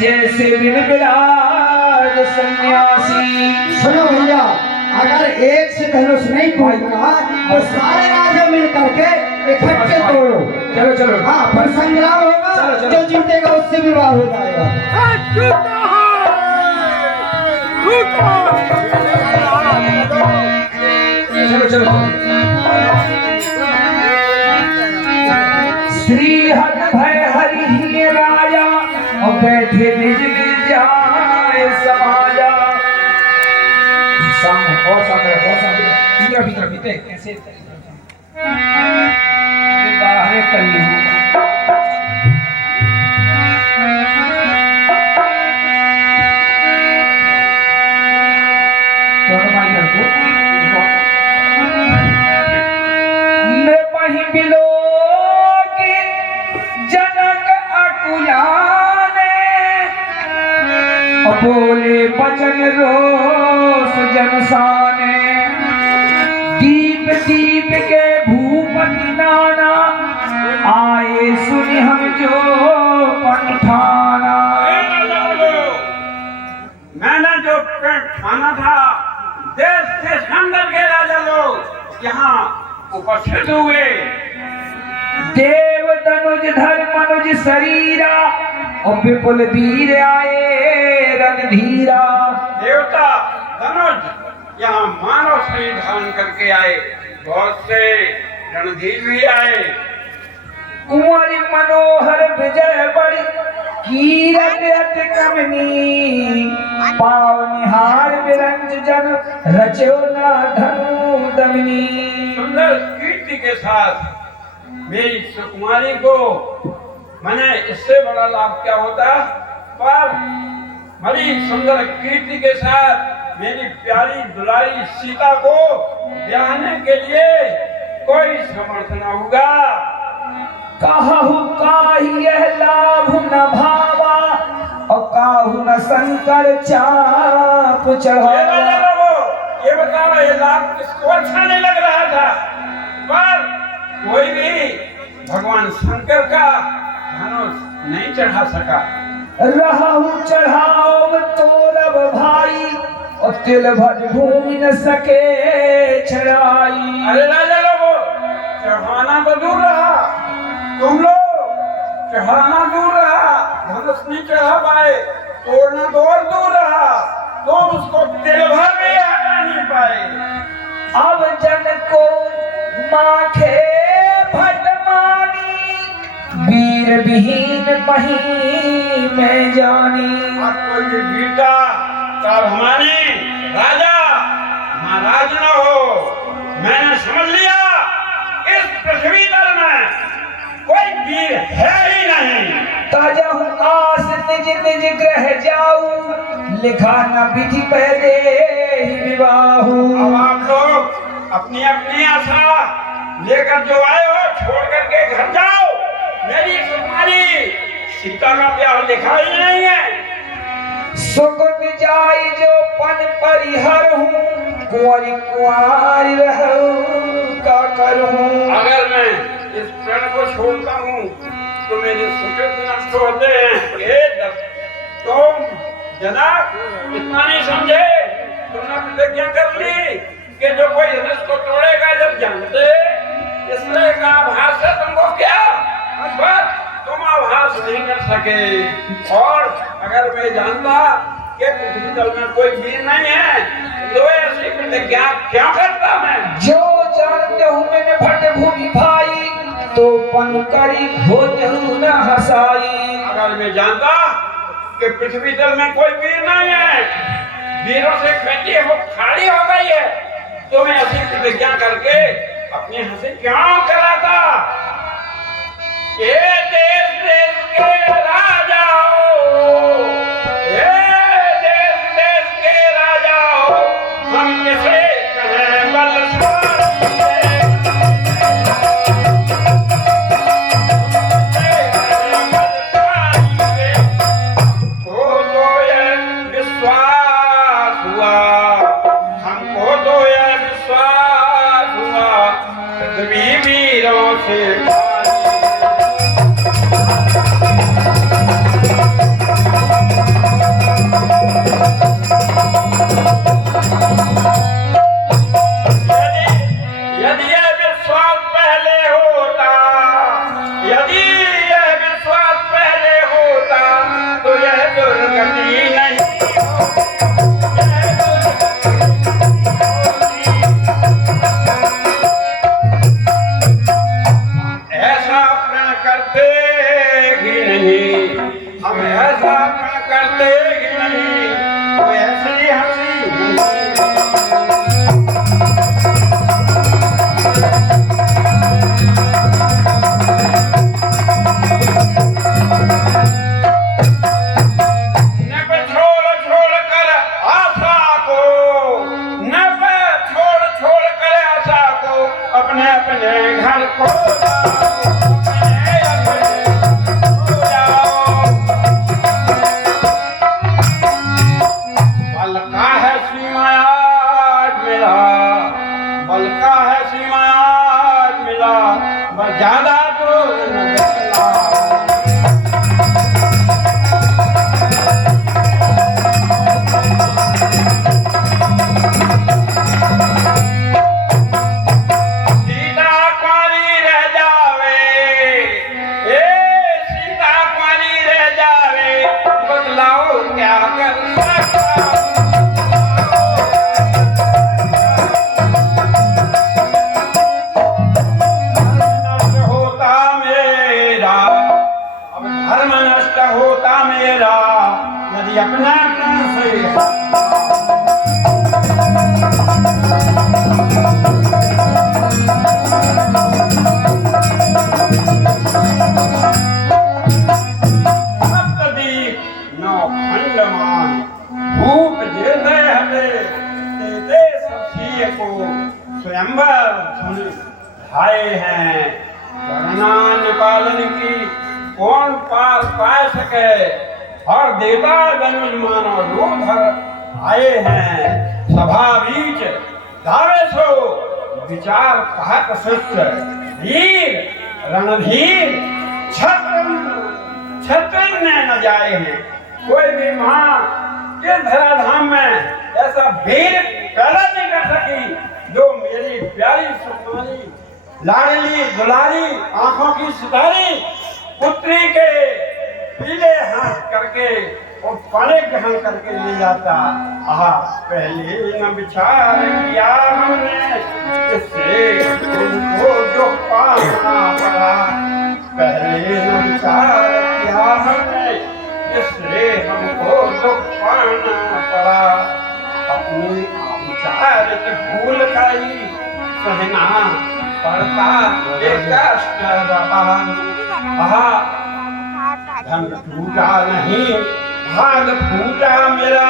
जैसे बिन बिराज सन्यासी। सुनो भैया, अगर एक से धनुष नहीं टूटता तो सारे राजा मिल करके इकट्ठे तोड़ो। चलो चलो, हाँ, पर संग्राम होगा। चलो, चलो। जो जीतेगा उससे विवाह हो जाएगा। चलो चलो, श्री हर भय हरि ही राजा और बैठे निज निज जाए समाजा। सामने और सामने भीतर भीतर भीतर कैसे बाहर कर ली दोनों माई कर दो। नृपहि बिलो की जनक अकुलाने बोले बचन रोष जनसाने। दीप दीप के भूपति नाना आए सुनि हम जो पंठाना। मैंने जो ठाना था, देश देश अंदर के राजा लोग यहाँ उपस्थित हुए। देव तनुज धर मनुज शरीरा और विपुल वीर आए रणधीरा। देवता धनुज यहाँ मानव शरीर धारण करके आए, बहुत से रणधीर भी आए। कुंवर मनोहर विजय बड़ी कीरत अति कमनी। पावनिहार विरंज जन रचो न धनु दमनी। सुंदर कीर्ति के साथ मेरी सुकुमारी को मैंने इससे बड़ा लाभ क्या होता, पर बड़ी सुंदर कीर्ति के साथ मेरी प्यारी दुलारी सीता को ब्याहने के लिए कोई समर्थ न होगा। कहु काहि यह लाभ न भावा और काहु न शंकर चाप चढ़ावा। ये बताओ, ये लाभ किसको अच्छा नहीं लग रहा था, पर कोई भी भगवान शंकर का धनुष नहीं चढ़ा सका। रहु चढ़ाओ तोरब भाई और तिल भज भूमि न सके चढ़ाई। अरे राजा लोगो, चढ़ाना तो दूर रहा, तुम लोग चढ़ाना दूर रहा, धनुष नहीं चढ़ा पाए, तोड़ना तो और दूर रहा, तुम उसको तिल भर भी हटा नहीं पाए। अब जन को माखे भटमानी वीर विहीन मही में जानी। अब कोई भी वीरता तब हमारी राजा महाराज न हो। मैंने समझ लिया इस पृथ्वी तल में कोई वीर है ही नहीं। ताजा हूँ आस निज निज ग्रह जाऊं लिखा न विधि पहले ही विवाहू। अब आप लोग अपनी अपनी आशा लेकर जो आए हो छोड़ करके घर जाओ। मेरी सुकुमारी सीता का ब्याह लिखा ही नहीं है। सुगुन जाई जो पन परिहर हूँ कुंवरी कुंवारी रहूं का करूं। अगर मैं इस प्रण को छोड़ता हूँ तो मेरे सुकृत नष्ट होते हैं। तुम जनक इतना नहीं समझे, तुमने प्रतिज्ञा कर ली कि जो कोई धनुष को तोड़ेगा जब जानते, इसलिए का आभास है तुमको क्या, पर तुम आभास नहीं कर सके। और अगर मैं जानता कि पृथ्वी तल में कोई वीर नहीं है तो ऐसी प्रतिज्ञा क्यों करता मैं। जो जानते हूँ मैंने भट भूमि भाई तो पन करी खोजहूँ न हसाई। अगर मैं जानता कि पृथ्वी तल में कोई वीर नहीं है, वीरों से खेती वो खाली हो गई है, तो मैं ऐसी प्रतिज्ञा करके अपनी हंसी क्यों कराता। ये देश देश के राजा हो, ये देश देश के राजा हो, हम किसे कहें से पारी। यदि यह विश्वास पहले होता, यदि यह विश्वास पहले होता तो यह दुर्गति नहीं ऐसा प्रण करते ही नहीं, हम ऐसा प्रण करते ही नहीं, तो ऐसी हंसी नहीं। अपने अपने घर को बल का है सीमायाज मिला, बल का है सीमायाज मिला, बस ज्यादा दूर न निकला। होता मेरा यदि अपना प्राण से सप्तदीप नौ खंडमान भूप जेते हटे तेते सखी को स्वयंवर धाये हैं। गणना निपालन की कौन पार पाए सके, और देवता गनुज मानव रूप आए हैं। सभा बीच दावे सो विचार कहत शिष्य, वीर रणधीर छत्र न जाए हैं। कोई भी मां इस धराधाम में ऐसा वीर पैदा नहीं कर सकी जो मेरी प्यारी सुकुमारी लाडली दुलारी आंखों की सितारी पुत्री के पीले हाथ करके और पाने ग्रहण करके ले जाता। आहा, पहले न विचार किया हमने, इससे तुमको जो पाना पड़ा। पहले न विचार किया हमने, इसलिए हमको जो पाना पड़ा। अपनी विचारित भूल का ही सहना पड़ता एक कष्ट रहा। धन टूटा नहीं भाग फूटा मेरा,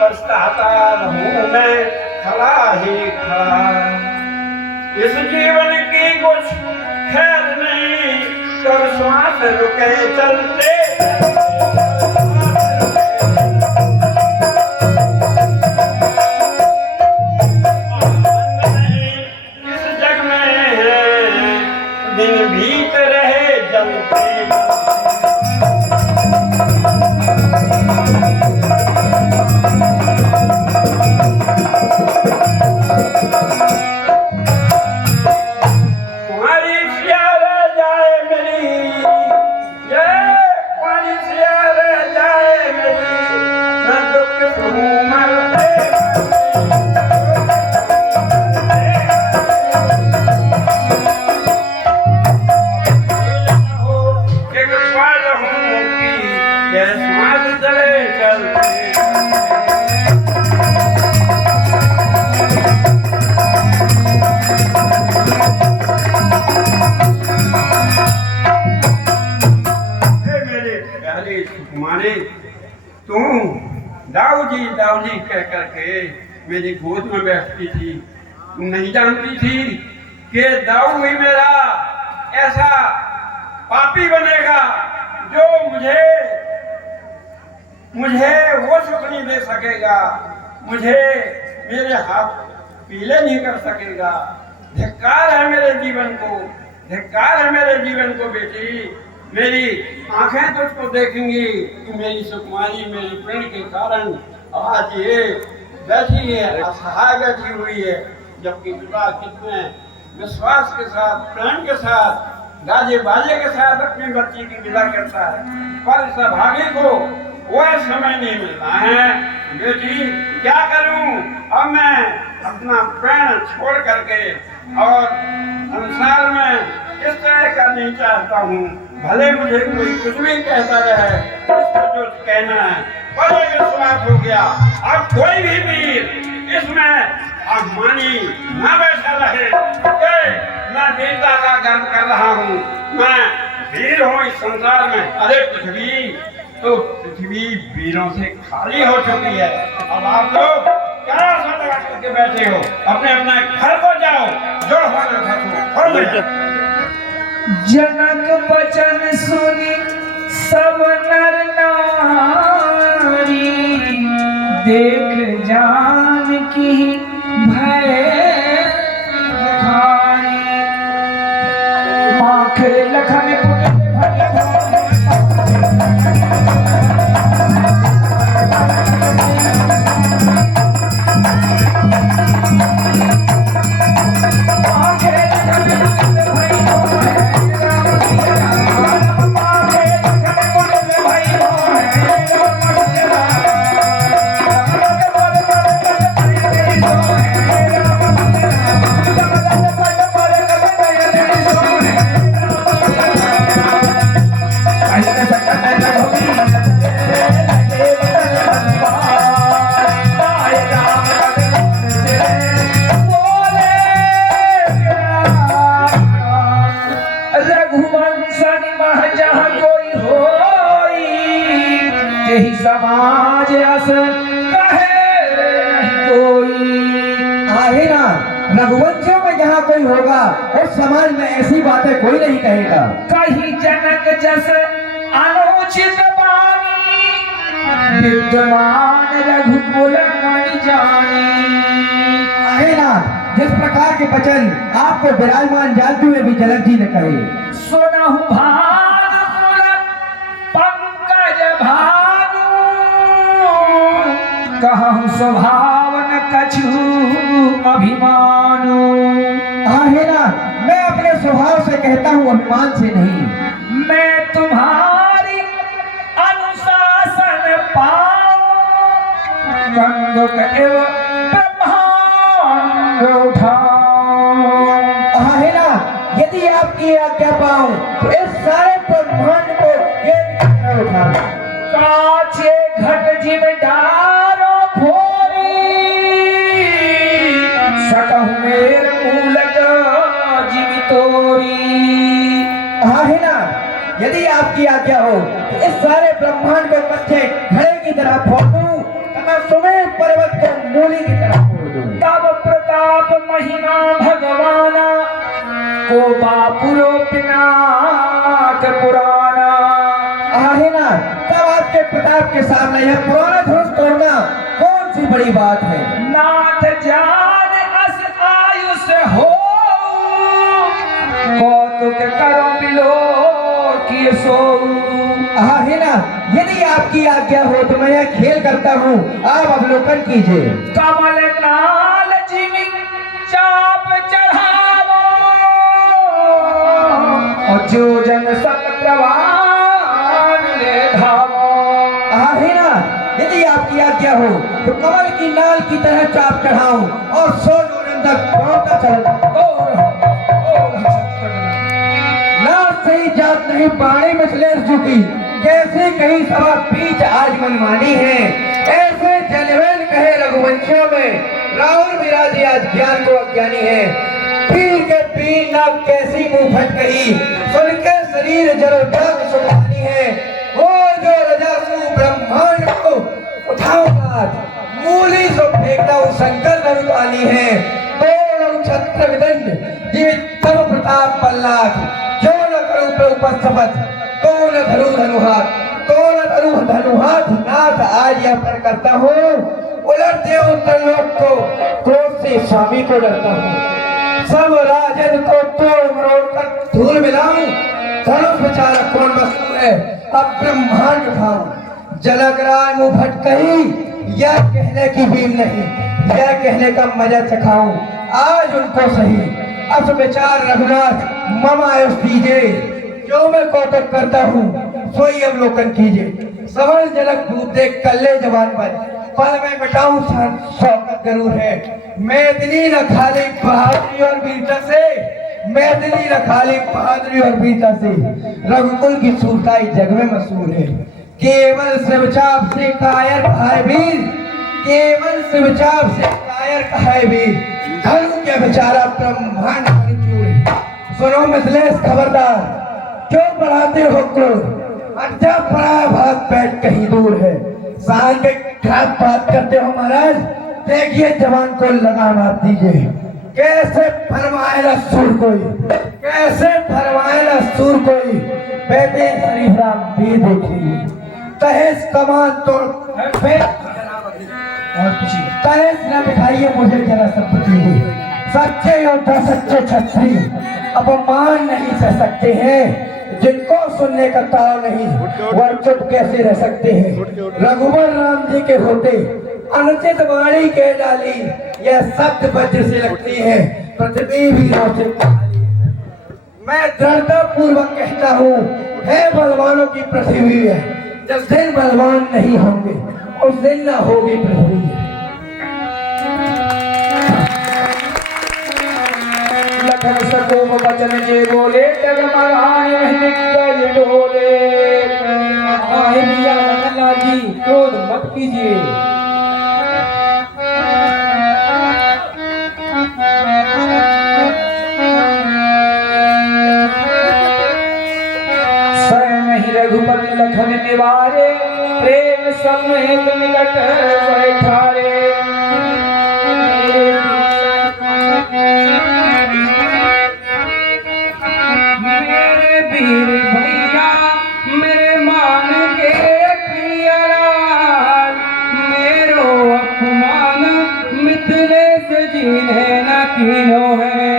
पछताता रहूं मैं खड़ा ही खड़ा। इस जीवन की कुछ खैर नहीं, कब श्वास रुके चलते इस जग में है दिन बीत रहे जलते। कुमारी सिया रह जाए मेरी, ये कुमारी सिया रह जाए मेरी, न दुख हूँ मरते। कुमारी तू दाऊ जी कह करके मेरी गोद में बैठती थी। तू नहीं जानती थी कि दाऊ ही मेरा ऐसा पापी बनेगा जो मुझे वो सुख नहीं दे सकेगा, मुझे मेरे हाथ पीले नहीं कर सकेगा। धिक्कार है मेरे जीवन को, धिक्कार है मेरे जीवन को बेटी। मेरी आंखें तुझको देखेंगी कि मेरी सुकुमारी मेरी प्रण के कारण आज ये बैठी है, असहाय बैठी हुई है, जबकि पिता कितने विश्वास के साथ प्रण के साथ गाजे बाजे के साथ अपनी बच्ची की विदा करता है, पर सौभाग्य को वह समय नहीं मिलता है। बेटी क्या करूं, अब मैं अपना प्राण छोड़ करके और संसार में इस तरह का नहीं चाहता हूँ। भले मुझे कोई कुछ भी कहता रहे, इसको जो कहना है बड़े विश्वास हो गया। अब कोई भी वीर इसमें अभिमानी न बैठा रहे कि मैं वीरता का गर्व कर रहा हूँ, मैं वीर हूँ इस संसार में। अरे पृथ्वी वीरों से खाली हो चुकी है। अब आप लोग क्या लगा करके बैठे हो, अपने अपने घर को जाओ, जो हो जनक वचन सुनी सब नर नारी, देख जान की भय खाई। आँख लखन कुटिल ही समाज अस कहे कोई। आहे ना, रघुवंशों में जहाँ कोई होगा उस समाज में ऐसी बातें कोई नहीं कहेगा। कहीं जनक जस अनुचित बानी, विद्वान रघुकुल मणि जानी। आहे ना, जिस प्रकार के वचन आपको विराजमान जानते हुए भी जनक जी ने कहे। सुनहु भानुकुल पंकज भानु, कहूँ स्वभाव न कछु अभिमानु। आहे ना, मैं अपने स्वभाव से कहता हूँ, अभिमान से नहीं। मैं तुम्हारी अनुशासन पाऊं, कंदुक एवं ब्रह्मांड उठाऊं। आहे ना, यदि आपकी आज्ञा पाऊं तो इस सारे ब्रह्मांड को ये उठाऊं। काचे घट जिम डारो फोरी, सकहु मेर मूलक जिम तोरी। आहे ना, यदि आपकी आज्ञा हो तो इस सारे ब्रह्मांड को कच्चे घड़े की तरह फोड़ दूं, तथा सुमेर पर्वत को मूली की तरह फोड़ दूं। तब प्रताप महिमा भगवाना, को बापुरो पिनाक पुराना। आहे ना, तब आपके प्रताप के सामने यह पुराना धनुष तोड़ना कौन सी बड़ी बात है। नाथ जान अस आयुष हो, कौतुक करो बिलो की सो। आहे ना, यदि आपकी आज्ञा हो तो मैं यह खेल करता हूँ, आप अवलोकन कीजिए। कमल नाल जिमी चाप चढ़ावो, और जो जन सत प्रवान ले धावो। आहे ना, यदि आपकी आज्ञा हो तो कमल की नाल की तरह चाप चढ़ाऊं और 100 योजन तक दौड़ता चलूं। नाथ से ही जात नहीं बाणी मिसले झुकी, कैसे कहीं सभा बीच आज मनमानी है। ऐसे जलवेल कहे रघुवंशियों में, राहुल विराजी आज ज्ञान को अज्ञानी है। पीर के पीर ना कैसी मुंह फट कही, सुन के शरीर जरो जाग सुखानी है। वो जो रजासु ब्रह्मांड को उठाऊंगा, मूली सो फेंकता हूँ शंकर नरुतानी है। तोड़ू छत्र विदंड जीवित तब प्रताप पल्लाख, जो न करूं प्रभु शपथ, तो न धरू धनुहाथ, तो न धरू धनुहाथ। नाथ आज यह पर करता हूँ, उलटते हूँ त्रिलोक को, क्रोध से स्वामी को डरता हूँ। सब राजद को तोड़ मरोड़ कर धूल मिलाऊं। धनुष बेचारा कौन वस्तु है, अब ब्रह्मांड उठाऊं। जलक राय मुंह भटकही, यह कहने की भीम नहीं, यह कहने का मजा चखाऊं आज उनको सही। अब बेचार रघुनाथ मम आयुष दीजिए, जो मैं कौतुक करता हूँ सोई अवलोकन कीजिए। सबल जनक रूप देख कल्ले जवान पल में मिटाऊं शौकत जरूर है। मैं इतनी न खाली बहादुरी और वीरता से, मैं इतनी न खाली बहादुरी और वीरता से, रघुकुल की सूरताई जग में मशहूर है। केवल शिवचाप से कायर कहाए वीर, केवल शिवचाप से कायर कहाए वीर, धनु के बेचारा ब्रह्मांड परिचूर है। सुनो मिथिलेश खबरदार, क्यों बढ़ाते हो क्रोध, अड्डा पड़ा भाग बैठ कहीं दूर है। शान के खराब बात करते हो महाराज, देखिए जवान को लगा मार दीजिए। कैसे फरमाएगा सूर कोई, कैसे फरमाएगा सूर कोई, बेटे शरीफ राम भी देखिए। तहेस कमान तोड़ और कुछ तहेस न दिखाइए मुझे जरा सब बचिए। सच्चे योद्धा सच्चे छत्री अपमान नहीं सह सकते हैं, जिनको सुनने का ताव नहीं वह चुप कैसे रह सकते हैं। रघुवर राम जी के होते अनुचित वाणी के डाली, यह शब्द वज्र से लगती है, पृथ्वी भी से मैं दृढ़ता पूर्वक कहता हूँ, है बलवानों की पृथ्वी है। जिस दिन बलवान नहीं होंगे उस दिन न होगी पृथ्वी। लखन सकोम वचन जे बोले, डगमगाए निकल डोले। आहे भैया लखनलाल जी, क्रोध मत कीजिए। नहीं रघुपति लखन निवारे, प्रेम समेत निकट बैठारे। मेरे वीर भैया मेरे मान के प्रियलाल, मेरो अपमान मिथिलेश जी ने न कीनो है,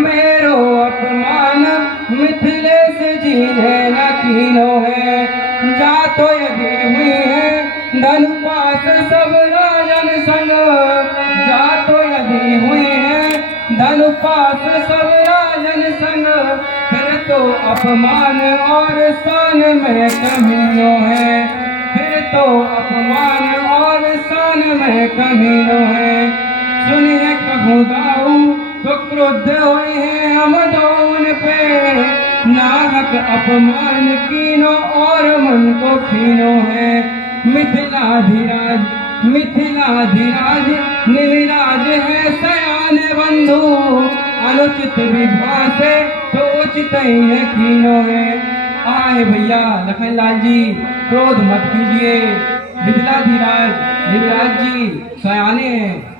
मेरो अपमान मिथिलेश जी ने न कीनो है। जा तो यदि हुई है धन पास सब राजन संग, जा तो यदि हुई है धन पास सब राजन संग, फिर तो अपमान और शान में कमीनो है, फिर तो अपमान और शान में कमीनो है। सुनिए कहूँ दाऊ तो क्रोध हुए हैं हम दोन पे, नाहक अपमान कीनो और मन को कीनो है। मिथिलाधिराज मिथिलाधिराज निविराज है सयान बंधु, अनुचित विधा से तो उचित ही है कीनो है। आए भैया लखनलाल जी, क्रोध मत कीजिए। मिथिलाधिराज निविराज जी सयाने हैं।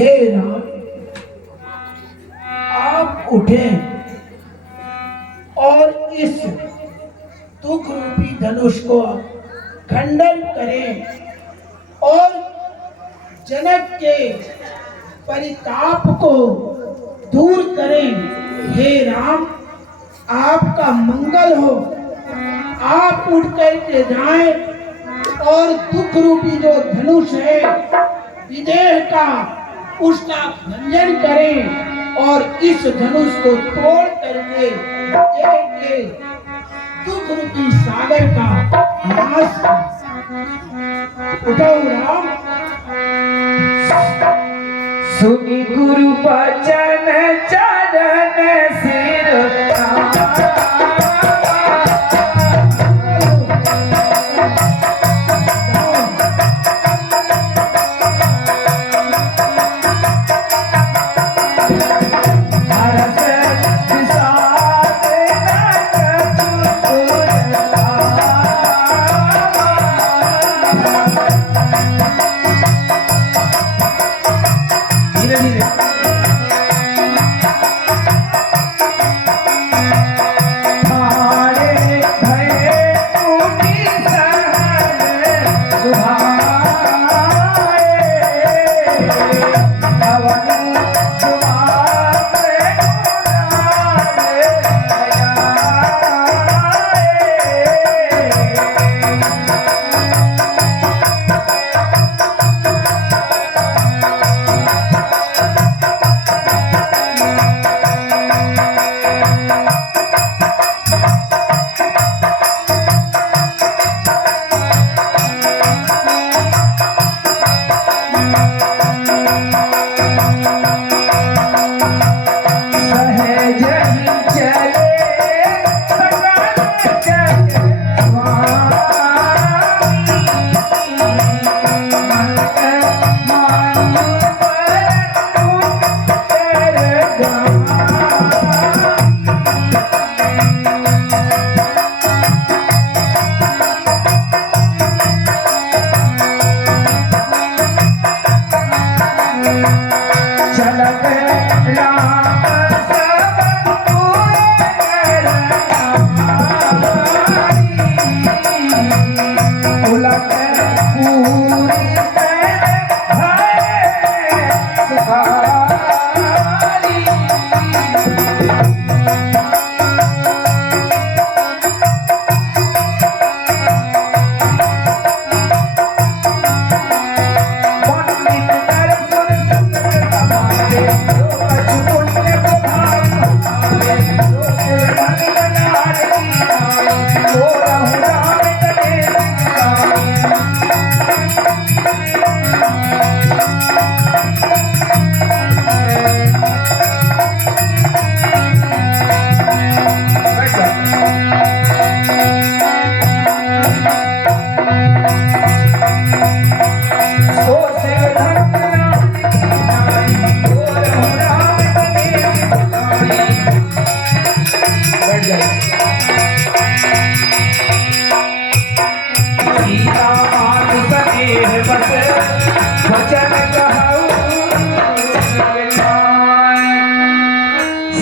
हे राम, आप उठें और इस दुख रूपी धनुष को खंडन करें और जनक के परिताप को दूर करें। हे राम, आपका मंगल हो। आप उठ करके जाएं और दुख रूपी जो धनुष है विदेह का, उसका भंजन करें और इस धनुष को तोड़ करके देह के दुख रूपी सागर का नाश करें। उठो राम। सुनी गुरु बचन चरण सिर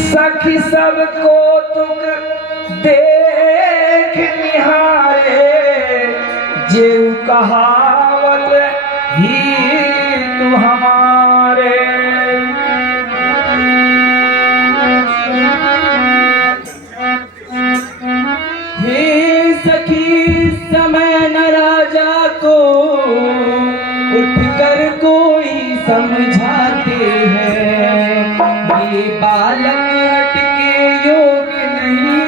सखी सबको तुम देख निहारे, जेऊ कहावत ही तू हमारे। हे सखी समय न राजा को उठकर कोई समझाते हैं, ये बालक हटके योग्य नहीं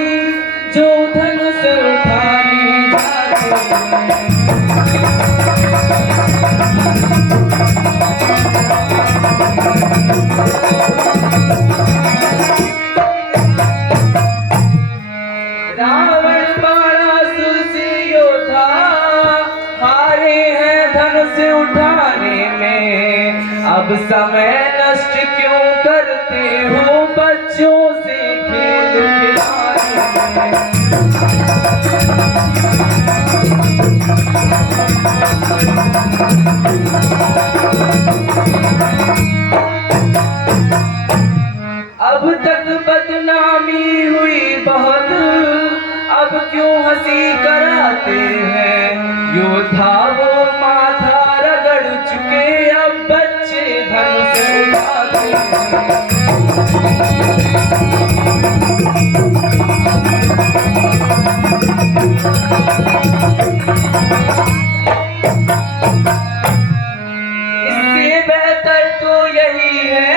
जो धनुष उठाने जाते हैं। रावण बाणासुर से योद्धा हारे हैं धनुष उठाने में, अब समय नष्ट क्यों करते हो बच्चों से खेल खिलाने में। जाते हैं। योद्धा वो माथा रगड़ चुके, अब बच्चे धनुष उठाते हैं। इससे बेहतर तो यही है,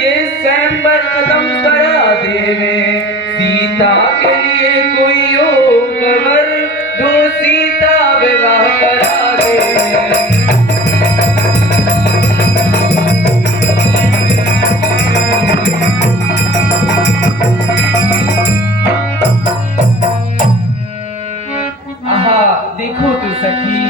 ये स्वयंवर कदम करा देवे। सीता के लिए कोई योग वर दो, सीता विवाह करा देवे। देखो तो सखी,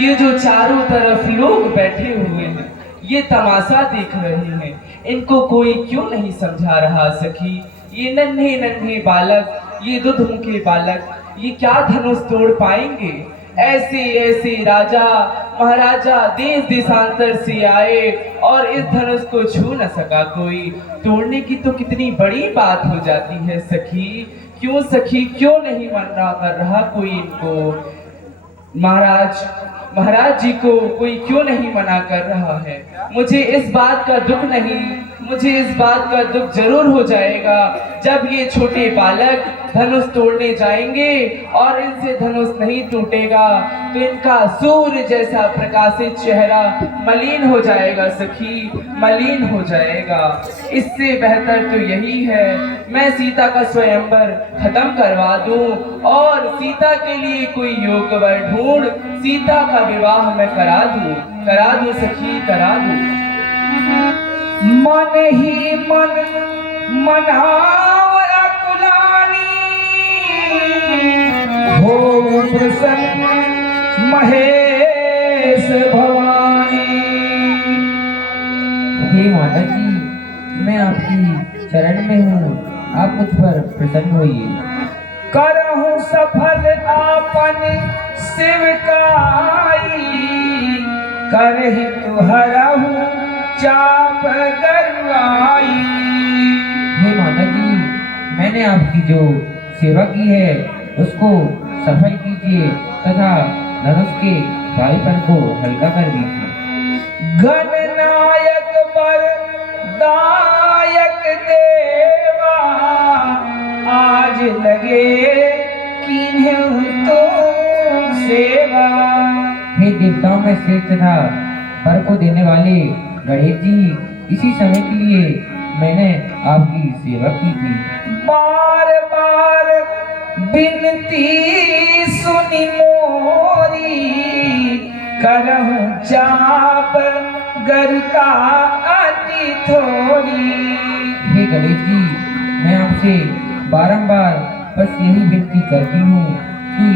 ये जो चारों तरफ लोग बैठे हुए हैं, ये तमाशा देख रहे हैं, इनको कोई क्यों नहीं समझा रहा सखी? ये नन्हे नन्हे बालक, ये दुधमुखे बालक, ये क्या धनुष तोड़ पाएंगे? ऐसे ऐसे राजा महाराजा देश देशांतर से आए और इस धनुष को छू न सका कोई। तोड़ने की तो कितनी बड़ी बात हो जाती है सखी। क्यों सखी, क्यों नहीं मना कर रहा कोई इनको? महाराज जी को कोई क्यों नहीं मना कर रहा है? मुझे इस बात का दुख नहीं, मुझे इस बात का दुख जरूर हो जाएगा जब ये छोटे बालक धनुष तोड़ने जाएंगे और इनसे धनुष नहीं टूटेगा तो इनका सूर्य जैसा प्रकाशित चेहरा मलिन हो जाएगा सखी, मलिन हो जाएगा। इससे बेहतर तो यही है मैं सीता का स्वयंवर खत्म करवा दूं और सीता के लिए कोई योग वर ढूंढ सीता का विवाह मैं करा दूं सखी, करा दूं। मन ही मन मनाओ अकुलानी, हो प्रसन्न महेश भवानी। हे माता जी, मैं आपकी चरण में हूँ, आप मुझ पर प्रसन्न होइए। करहूं सफल आपन सेवकाई, करहि तुहरहूं चाप गरुआई। हे माता जी, मैंने आपकी जो सेवा की है उसको सफल कीजिए तथा धनुष के भारीपन को हल्का कर दीजिए। गणनायक वर दायक देवा, आज लगे कीन्हूं तो सेवा। हे देवताओं में श्रेष्ठ था वर को देने वाले गणेश जी, इसी समय के लिए मैंने आपकी सेवा की थी। बार बार बिनती सुनी मोरी, करहूं चाप गरुका अति थोरी। हे गणेश जी, मैं आपसे बारंबार बस यही विनती करती हूँ कि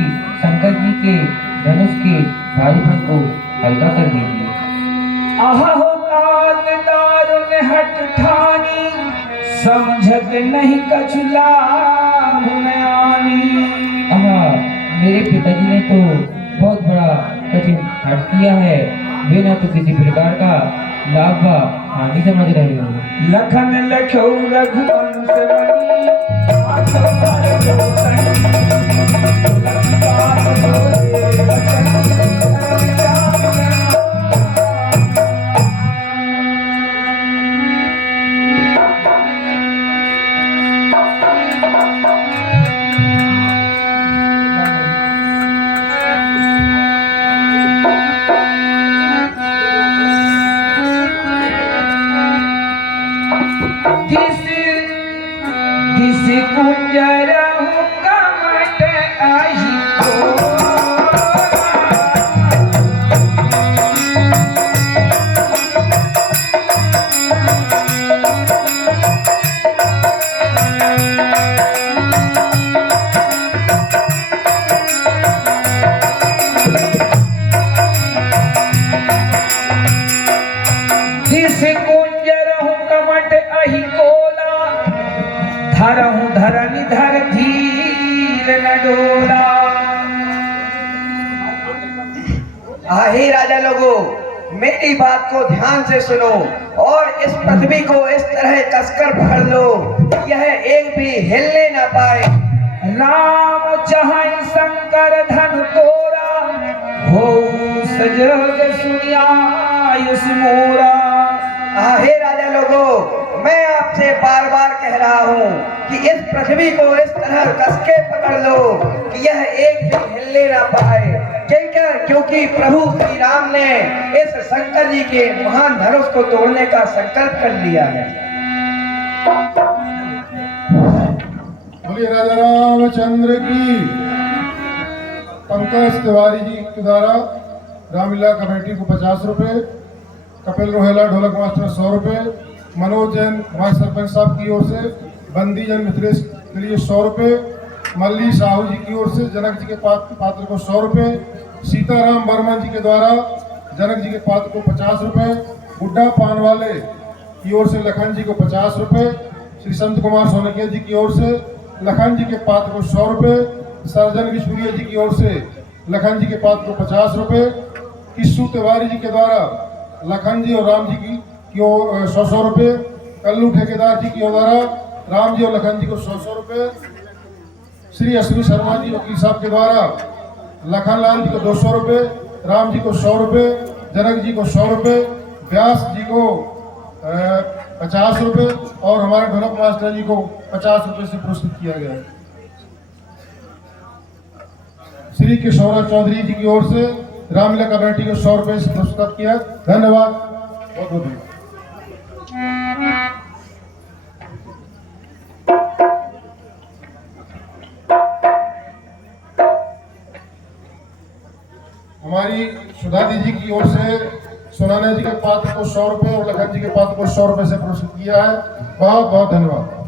शंकर जी के धनुष के भारीपन को हल्का कर दीजिए। अहो तात दारुण हट ठानी, समझत नहीं कछुला आनी। मेरे पिताजी ने तो बहुत बड़ा कठिन हट किया है, वे न तो किसी प्रकार का लाभ व हानि समझ रहे हो। लखन लखो रघुवंश मणि, आठो हर जो तनि, तुलसी दास बोले वचन, कुंजरहु कमट आही को। जिस कुंजरहु कमट आही कोला, धरहूं धरनी धर धीर न डोला। हे राजा लोगों, मेरी बात को ध्यान से सुनो और इस पृथ्वी को इस तरह कसकर पकड़ लो, यह एक भी हिलने न पाए। राम चाहे शंकर धन तोरा हो सजग सुनियायुष मोरा। हे राजा लोगों, मैं आपसे बार बार कह रहा हूँ कि इस पृथ्वी को इस तरह कस के पकड़ लो कि यह एक दिन हिलने ना पाए। क्योंकि प्रभु श्री राम ने इस शंकर जी के महान धनुष को तोड़ने का संकल्प कर लिया है। बोलिए राजा रामचंद्र की। पंकज तिवारी जी के द्वारा रामलीला कमेटी को 50 रुपए, कपिल रोहेला ढोलक मास्टर 100 रुपए, मनोज जैन वाइस सरपंच साहब की ओर से बंदी जन मित्रेश के लिए 100 रुपए, मल्ली साहू जी की ओर से जनक जी के पात्र को 100 रुपए, सीताराम बर्मन जी के द्वारा जनक जी के पात्र को 50 रुपए, बुड्ढा पान वाले की ओर से लखन जी को 50 रुपए, श्री संत कुमार सोनकिया जी की ओर से लखन जी के पात्र को 100 रुपए, सर्जन किशोरिया जी की ओर से लखन जी के पात्र को 50 रुपए, किस्सू तिवारी जी के द्वारा लखन जी और राम जी की ओर 100 रुपए, कल्लू ठेकेदार जी की द्वारा राम जी और लखन जी को 100 रुपए, श्री अश्विनी शर्मा जी वकील साहब के द्वारा लखन लाल जी को 200 रुपए, राम जी को 100 रुपए, जनक जी को 100 रुपए, व्यास जी को 50 रुपए और हमारे ढोलक मास्टर जी को 50 रुपए से पुरस्कृत किया गया। श्री किशोरा चौधरी जी की ओर से रामलीला कमेटी को 100 रुपए से पुरस्कृत किया। धन्यवाद, बहुत बहुत धन्यवाद। हमारी सुधा जी की ओर से सोनाना जी के पात्र को 100 रुपए और लखन जी के पात्र को 100 रुपए से पुरस्कृत किया है। बहुत बहुत धन्यवाद।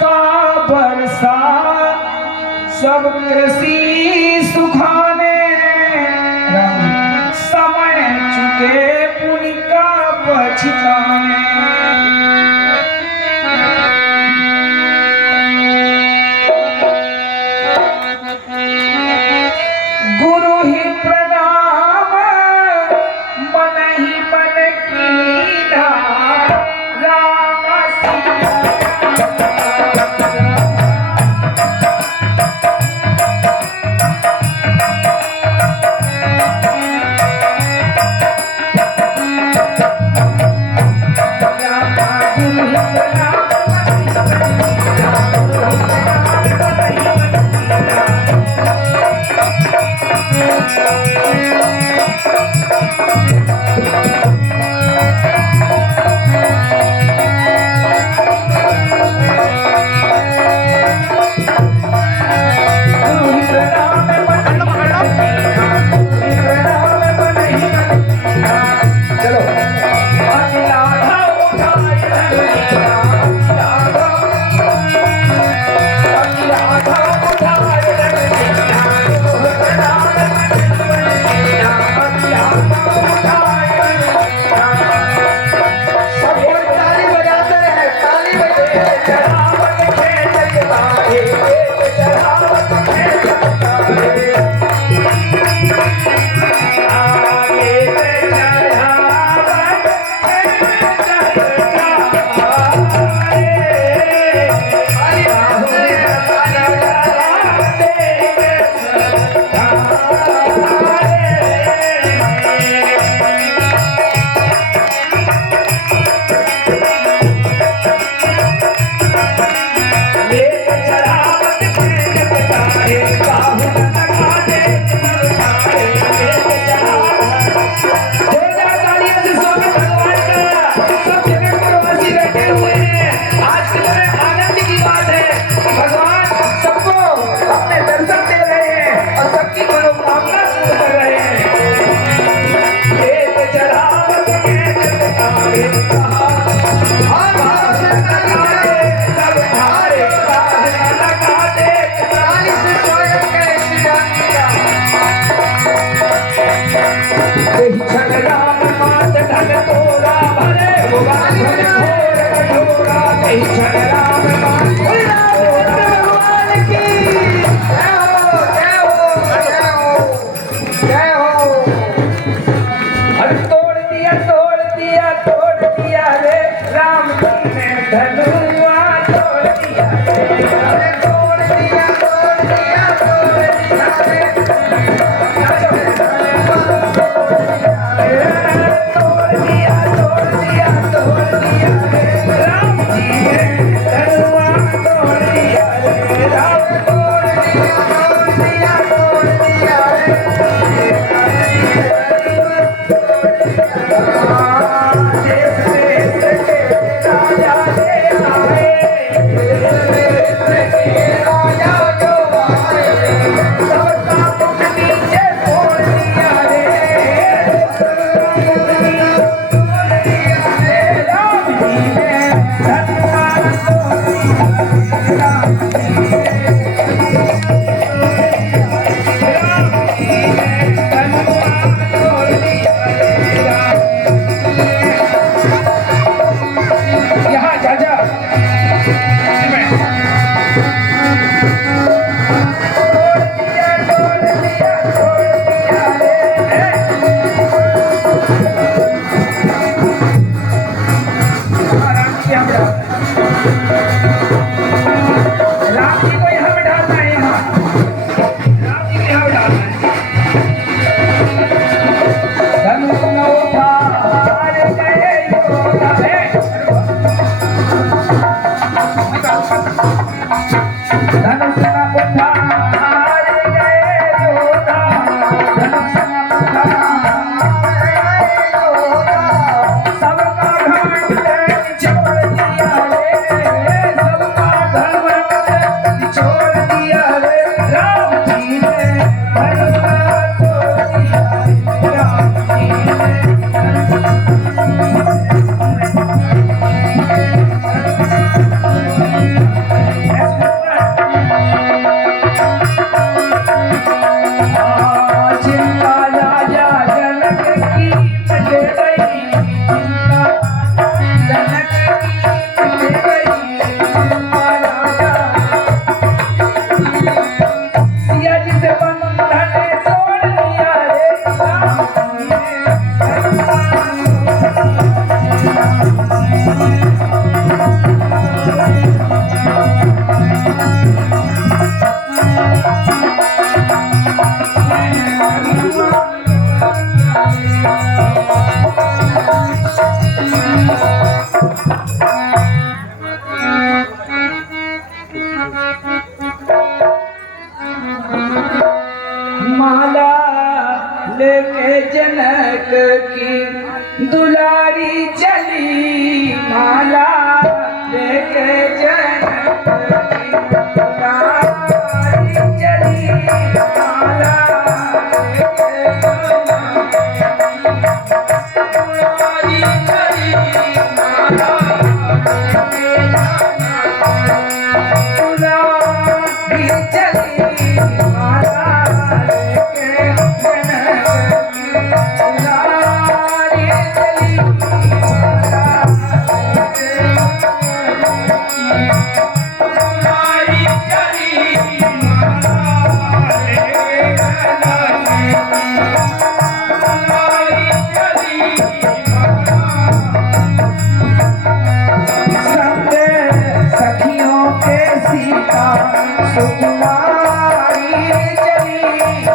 का बरसा सब कृषि सुखाने, समय चुके पुण्य का पछताने। गुरु ही प्रणाम मन ही मन कीना, राम सिया धनुष न उठार गए योद्धा, धनुष न उठार गए योद्धा, सबका घमंड निचोड़ दिया रे, सबका घमंड निचोड़ दिया रे, राम जी ने धनुष तोड़ दिया रे, राम जी ने चिंता राजा जनक की मिट गई, चिंता जनक की मिट गई, चिंता राजा सिया जी से बंधन तोड़ लिया रे, राम जी ने माला लेके जनक की दुलारी चली, माला लेके जनक की दुलारी चली, माला लेके जनक की दुलारी चली, माला लेके दुलारी चली, माला सखियों के सीता सुकुमारी चली,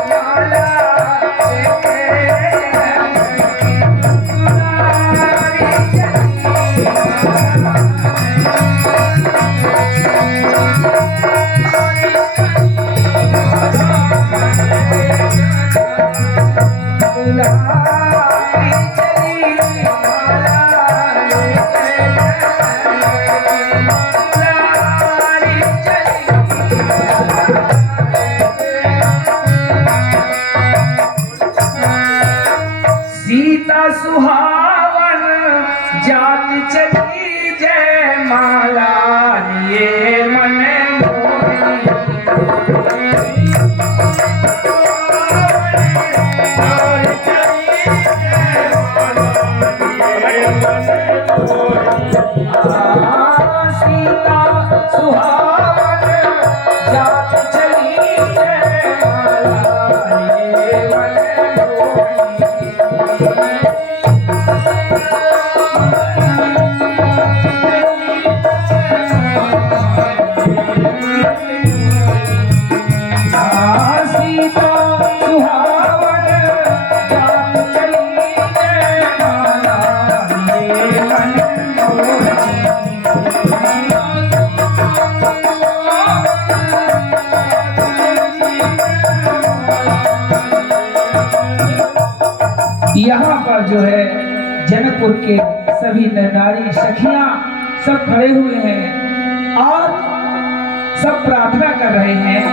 माला लेके जनक की दुलारी सीता सुहावन जात चली, जय माला लिए मन सीता सुहावन जात चली, जय माला लिए मन सीता सुहावन जात चली, जय माला लिए मन यहाँ पर जो है जनकपुर के सभी नरनारी सखियां सब खड़े हुए हैं और सब प्रार्थना कर रहे हैं।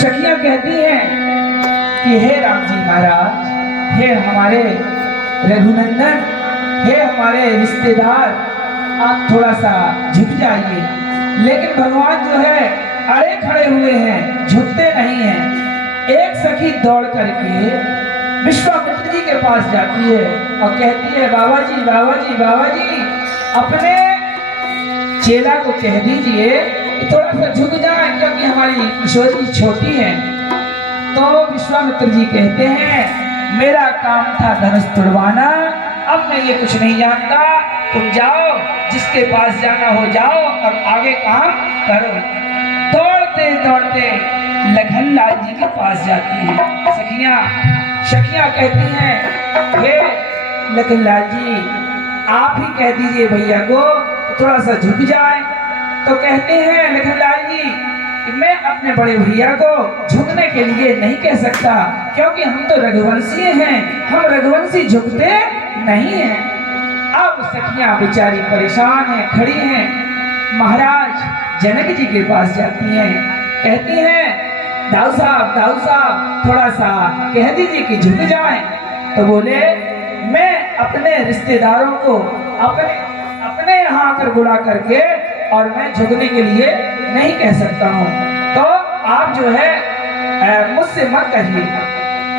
सखियां कहती हैं कि हे राम जी महाराज, हे हमारे रघुनंदन, हे हमारे रिश्तेदार, आप थोड़ा सा झुक जाइए। लेकिन भगवान जो है अड़े खड़े हुए हैं, झुकते नहीं हैं। एक सखी दौड़ करके विश्वामित्र जी के पास जाती है और कहती है, बाबा जी बाबा जी बाबा जी, अपने चेला को कह दीजिए कि थोड़ा सा झुक जाए, क्योंकि हमारी किशोरी छोटी है। तो विश्वामित्र जी कहते हैं, मेरा काम था धनुष तुड़वाना, अब मैं ये कुछ नहीं जानता, तुम जाओ, जिसके पास जाना हो जाओ और आगे काम करो। दौड़ते दौड़ते लखन लाल जी के पास जाती है। सखियां कहती हैं, हे लखन लाल जी, आप ही कह दीजिए भैया को थोड़ा सा झुक जाए। तो कहते हैं लखनलाल जी कि मैं अपने बड़े भैया को झुकने के लिए नहीं कह सकता, क्योंकि हम तो रघुवंशी हैं, हम रघुवंशी झुकते नहीं हैं। अब सखियां बेचारी परेशान हैं, खड़ी हैं, महाराज जनक जी के पास जाती हैं, कहती हैं दाऊ साहब थोड़ा सा कह दीजिए कि झुक जाएं। तो बोले मैं अपने रिश्तेदारों को अपने यहाँ आकर बुला करके और मैं झुकने के लिए नहीं कह सकता हूँ, तो आप जो है मुझसे मत कहिए।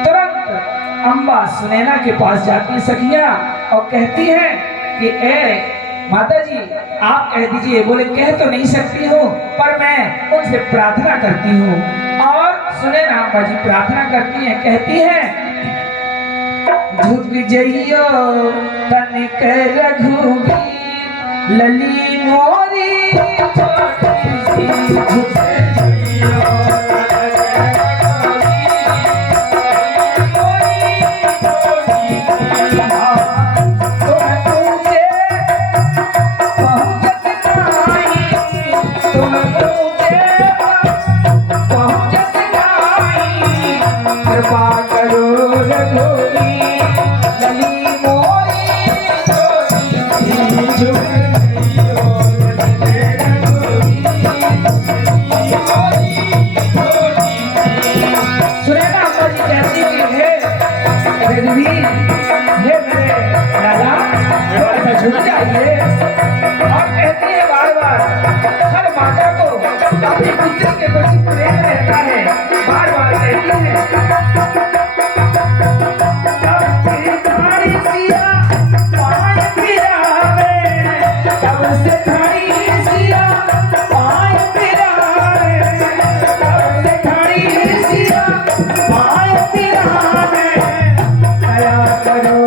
तुरंत अम्बा सुनैना के पास जाती सखियां और कहती हैं कि ए माता जी आप कह दीजिए। बोले कह तो नहीं सकती हूँ, पर मैं उनसे प्रार्थना करती हूँ। और सुनैना अम्बा जी प्रार्थना करती हैं, कहती हैं झुक जइयो तनिक रघुवीर लली मोरी छोटी सी, झुक जइयो झुक जाइए। और कहती है बार बार, हर माता को अपनी पुत्री के प्रति प्रेम रहता है, बार बार कहती है तब से खड़ी सिया पाय फिरावे, तब से खड़ी सिया पाय फिरावे, दया करो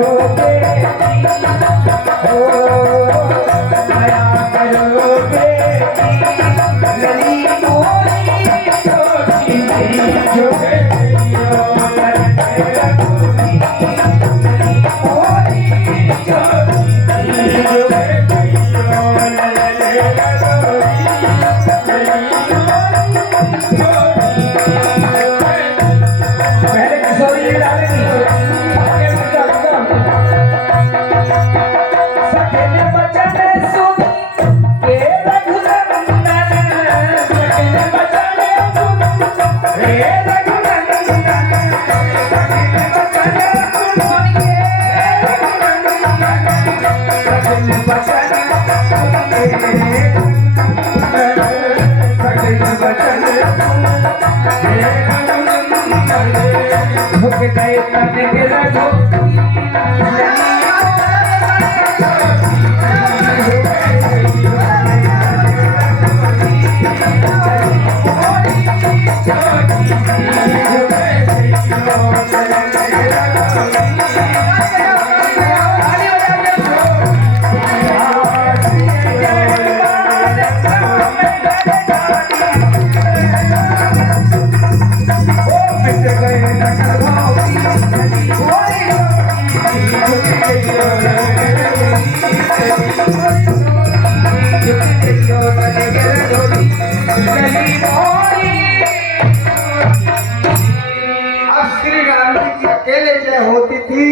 अकेले जय होती थी,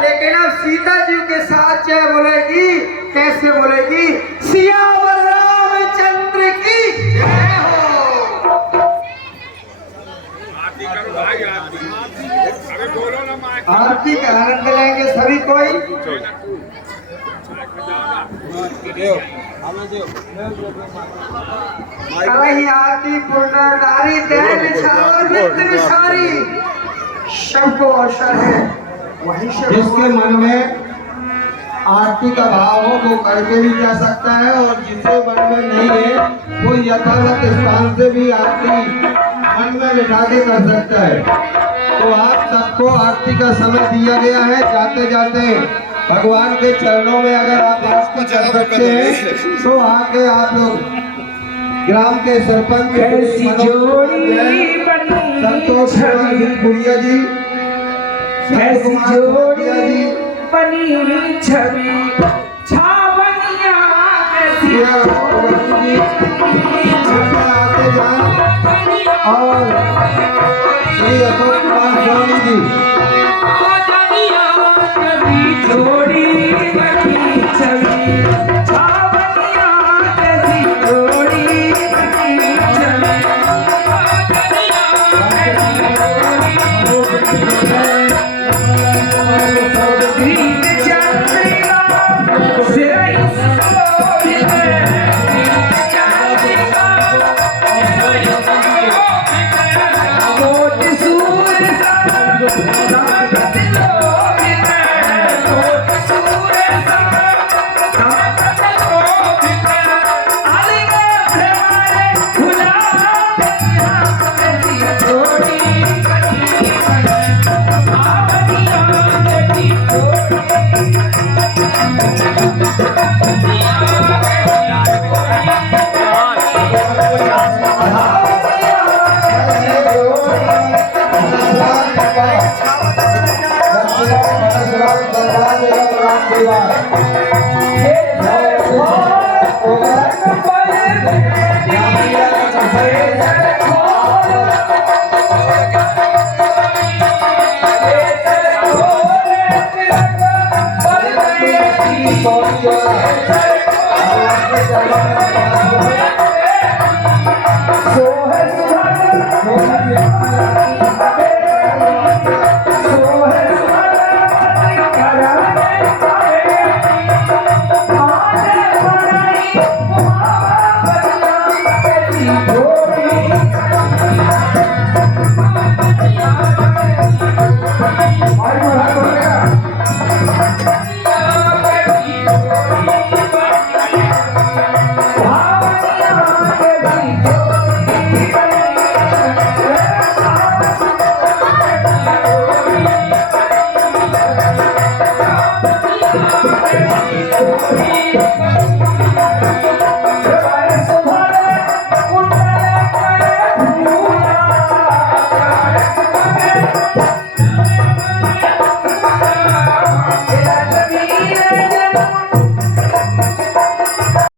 लेकिन अब सीता जी के साथ जय बोलेगी। कैसे बोलेगी? सियावर रामचंद्र की जय हो। आरती का आनंद लेंगे सभी कोई। कहीं आरती पूर्ण नारी दैन छावर मित्र सारी, सबको अवसर है वहीं से जिसके मन में आरती का भाव हो वो करके भी जा सकता है, और जिसके मन में नहीं है वो यथावत स्थान से भी आरती मन में बिठा के कर सकता है। तो आप सबको आरती का समय दिया गया है। जाते जाते भगवान के चरणों में अगर आप आरती कर सकते हैं तो आके आप लोग ग्राम के सरपंच संतोष गुड़िया जी, जी बनी छवि छावनिया आते जान और श्री अशोक कुमार स्वामी जी